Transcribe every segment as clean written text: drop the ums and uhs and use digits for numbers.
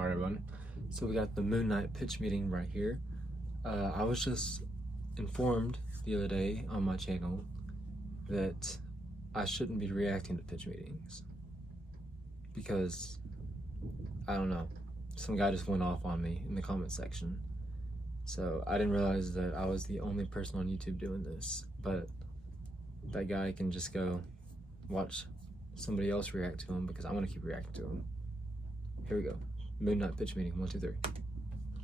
Alright, everyone. So we got the Moon Knight pitch meeting right here. I was just informed the other day on my channel that I shouldn't be reacting to pitch meetings because, I don't know, some guy just went off on me in the comment section. So I didn't realize that I was the only person on YouTube doing this, but that guy can just go watch somebody else react to him because I want to keep reacting to him. Here we go. Moon Knight pitch meeting, 1, 2, 3.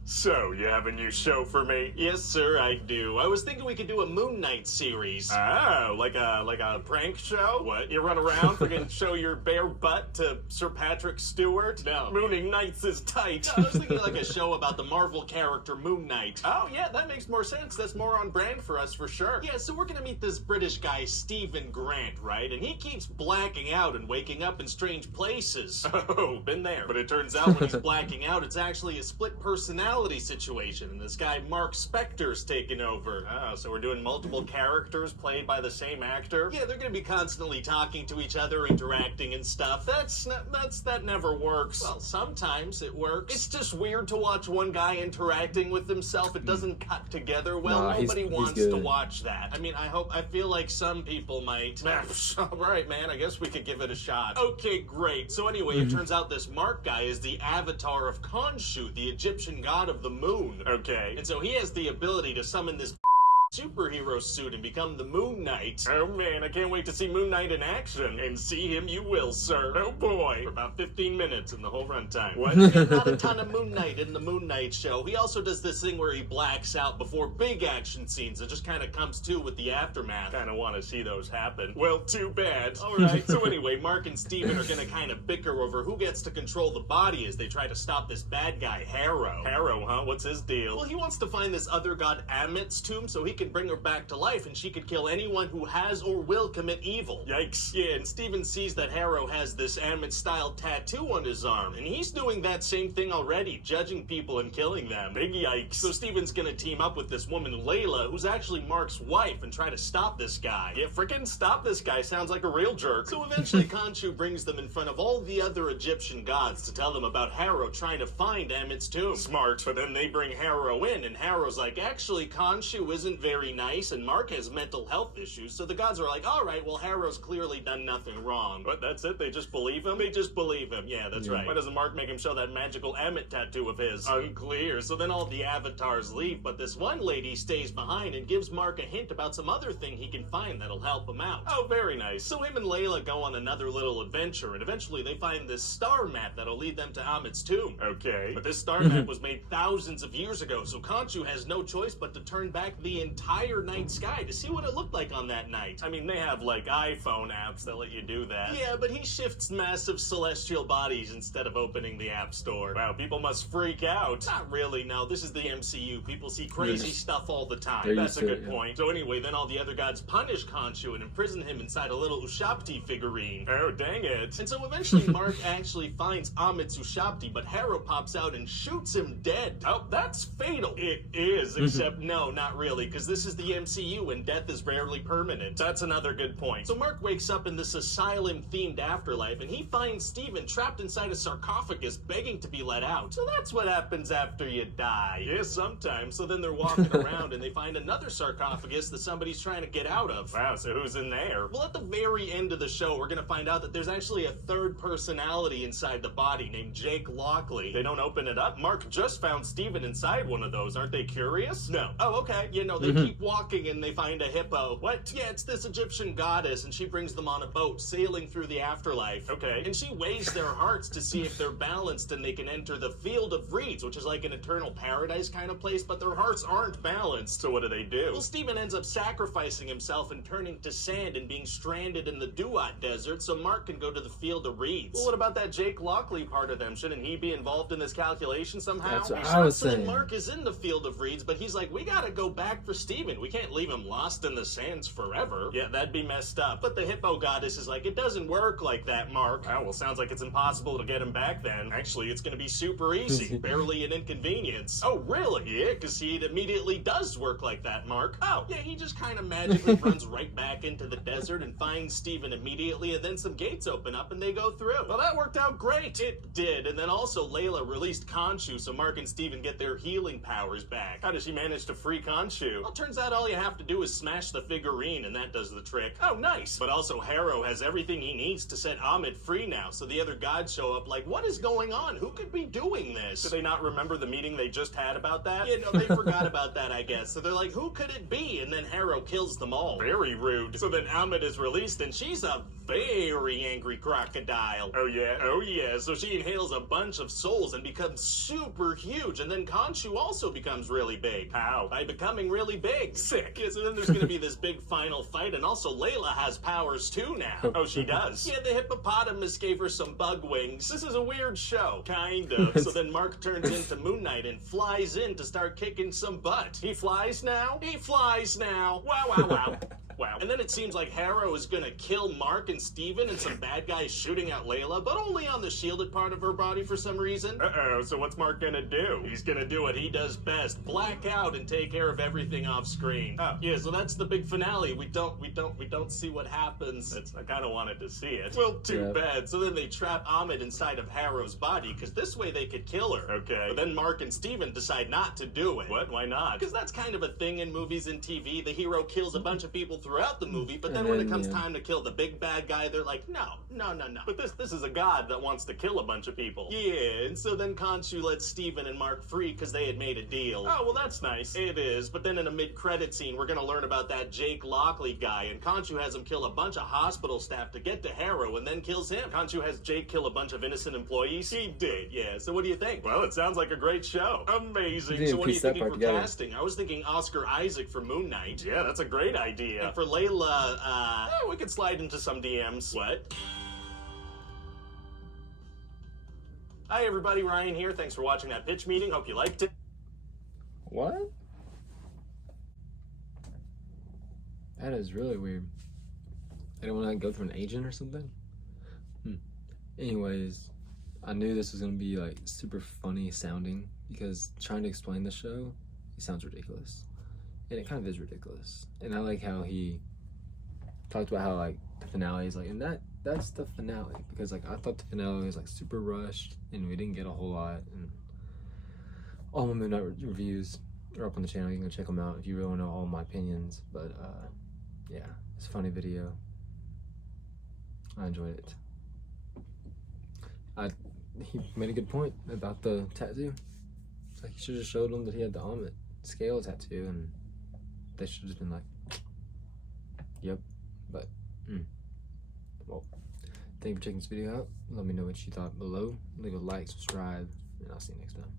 So, you have a new show for me? Yes, sir, I do. I was thinking we could do a Moon Knight series. Oh, like a prank show? What, you run around freaking show your bare butt to Sir Patrick Stewart? No. Mooning Knights is tight. I was thinking like a show about the Marvel character Moon Knight. Oh, yeah, that makes more sense. That's more on brand for us, for sure. Yeah, so we're gonna meet this British guy, Stephen Grant, right? And he keeps blacking out and waking up in strange places. Oh, been there. But it turns out when he's blacking out, it's actually a split personality situation, and this guy Mark Spector's taking over. Oh, so we're doing multiple characters played by the same actor? Yeah, they're gonna be constantly talking to each other, interacting and stuff. That never works. Well, sometimes it works. It's just weird to watch one guy interacting with himself. It doesn't cut together well. Nah, Nobody he's wants good. to watch that. I mean, I feel like some people might. All right, man. I guess we could give it a shot. Okay, great. So anyway, it turns out this Mark guy is the avatar of Khonshu, the Egyptian god of the moon. Okay. And so he has the ability to summon this superhero suit and become the Moon Knight. Oh man, I can't wait to see Moon Knight in action. And see him you will, sir. Oh boy. For about 15 minutes in the whole runtime. What? Yeah, not a ton of Moon Knight in the Moon Knight show. He also does this thing where he blacks out before big action scenes. It just kind of comes to with the aftermath. Kind of want to see those happen. Well, too bad. Alright, so anyway, Mark and Steven are gonna kind of bicker over who gets to control the body as they try to stop this bad guy, Harrow. Harrow, huh? What's his deal? Well, he wants to find this other god Amit's tomb so he can bring her back to life and she could kill anyone who has or will commit evil. Yikes. Yeah, and Steven sees that Harrow has this Amit-style tattoo on his arm, and he's doing that same thing already, judging people and killing them. Big yikes. So Steven's gonna team up with this woman, Layla, who's actually Mark's wife, and try to stop this guy. Yeah, frickin' stop this guy. Sounds like a real jerk. So eventually Khonshu brings them in front of all the other Egyptian gods to tell them about Harrow trying to find Amit's tomb. Smart. But then they bring Harrow in, and Harrow's like, actually, Khonshu isn't very nice, and Mark has mental health issues, so the gods are like, alright, well, Harrow's clearly done nothing wrong. But that's it? They just believe him? They just believe him, yeah, that's right. Why doesn't Mark make him show that magical Amit tattoo of his? Unclear. So then all the avatars leave, but this one lady stays behind and gives Mark a hint about some other thing he can find that'll help him out. Oh, very nice. So him and Layla go on another little adventure, and eventually they find this star map that'll lead them to Amit's tomb. Okay. But this star map was made thousands of years ago, so Khonshu has no choice but to turn back the entire night sky to see what it looked like on that night. I mean, they have, like, iPhone apps that let you do that. Yeah, but he shifts massive celestial bodies instead of opening the App Store. Wow, people must freak out. Not really, no. This is the MCU. People see crazy stuff all the time. That's a good point. So anyway, then all the other gods punish Khonshu and imprison him inside a little Ushabti figurine. Oh, dang it. And so eventually Mark actually finds Amit's Ushabti, but Harrow pops out and shoots him dead. Oh, that's fatal. It is, except no, not really, because this is the MCU and death is rarely permanent. That's another good point. So Mark wakes up in this asylum-themed afterlife, and he finds Steven trapped inside a sarcophagus begging to be let out. So that's what happens after you die. Yeah, sometimes. So then they're walking around, and they find another sarcophagus that somebody's trying to get out of. Wow, so who's in there? Well, at the very end of the show, we're gonna find out that there's actually a third personality inside the body named Jake Lockley. They don't open it up? Mark just found Steven inside one of those. Aren't they curious? No. Oh, okay. You know, they keep walking and they find a hippo. What? Yeah, it's this Egyptian goddess, and she brings them on a boat sailing through the afterlife. Okay. And she weighs their hearts to see if they're balanced and they can enter the field of reeds, which is like an eternal paradise kind of place, but their hearts aren't balanced. So what do? Well, Steven ends up sacrificing himself and turning to sand and being stranded in the Duat Desert so Mark can go to the field of reeds. Well, what about that Jake Lockley part of them? Shouldn't he be involved in this calculation somehow? That's what I was Saying saying. Mark is in the field of reeds, but he's like, we gotta go back for Steven. We can't leave him lost in the sands forever. Yeah, that'd be messed up. But the hippo goddess is like, it doesn't work like that, Mark. Oh, well, sounds like it's impossible to get him back then. Actually, it's gonna be super easy. Barely an inconvenience. Oh, really? Yeah, because he immediately does work like that, Mark. Oh, yeah, he just kind of magically runs right back into the desert and finds Steven immediately, and then some gates open up and they go through. Well, that worked out great. It did. And then also Layla released Khonshu so Mark and Steven get their healing powers back. How does she manage to free Khonshu? Well, turns out all you have to do is smash the figurine and that does the trick. Oh, nice. But also Harrow has everything he needs to set Ahmed free now, so the other gods show up like, what is going on? Who could be doing this? Do they not remember the meeting they just had about that? Yeah, no, they forgot about that, I guess. So they're like, who could it be? And then Harrow kills them all. Very rude. So then Ahmed is released and she's a very angry crocodile. Oh yeah? Oh yeah. So she inhales a bunch of souls and becomes super huge, and then Khonshu also becomes really big. How? By becoming really big. Sick. Yeah, so then there's gonna be this big final fight, and also Layla has powers too now. Oh, she does? Yeah, the hippopotamus gave her some bug wings. This is a weird show. Kind of. So then Mark turns into Moon Knight and flies in to start kicking some butt. He flies now? He flies now. Wow, wow, wow. Wow. And then it seems like Harrow is gonna kill Mark and Steven and some bad guys shooting at Layla, but only on the shielded part of her body for some reason. Uh-oh, so what's Mark gonna do? He's gonna do what he does best, black out and take care of everything off screen. Oh, yeah, so that's the big finale. We don't see what happens. I kinda wanted to see it. Well, too bad. So then they trap Ahmed inside of Harrow's body, because this way they could kill her. Okay. But then Mark and Steven decide not to do it. What? Why not? Because that's kind of a thing in movies and TV. The hero kills a bunch of people throughout the movie, but then when it comes time to kill the big bad guy, they're like, no. But this is a god that wants to kill a bunch of people. Yeah, and so then Khonshu lets Steven and Mark free because they had made a deal. Oh, well, that's nice. It is, but then in a mid-credit scene, we're gonna learn about that Jake Lockley guy, and Khonshu has him kill a bunch of hospital staff to get to Harrow and then kills him. Khonshu has Jake kill a bunch of innocent employees. He did, yeah. So what do you think? Well, it sounds like a great show. Amazing. So what are you thinking for casting? I was thinking Oscar Isaac for Moon Knight. Yeah, that's a great idea. And for Layla, we could slide into some DMs. What? Hi everybody, Ryan here. Thanks for watching that pitch meeting. Hope you liked it. What? That is really weird. I don't want to go through an agent or something? Anyways, I knew this was going to be like super funny sounding because trying to explain the show, it sounds ridiculous. And it kind of is ridiculous. And I like how he talked about how like the finale is like, and that's the finale, because like I thought the finale was like super rushed and we didn't get a whole lot. And all my Moon Knight reviews are up on the channel. You can go check them out if you really want to know all my opinions. But yeah, it's a funny video. I enjoyed it. He made a good point about the tattoo. It's like he should have showed them that he had the Ahmed scale tattoo, and they should have just been like, yep. But well, thank you for checking this video out. Let me know what you thought below. Leave a like, subscribe, and I'll see you next time.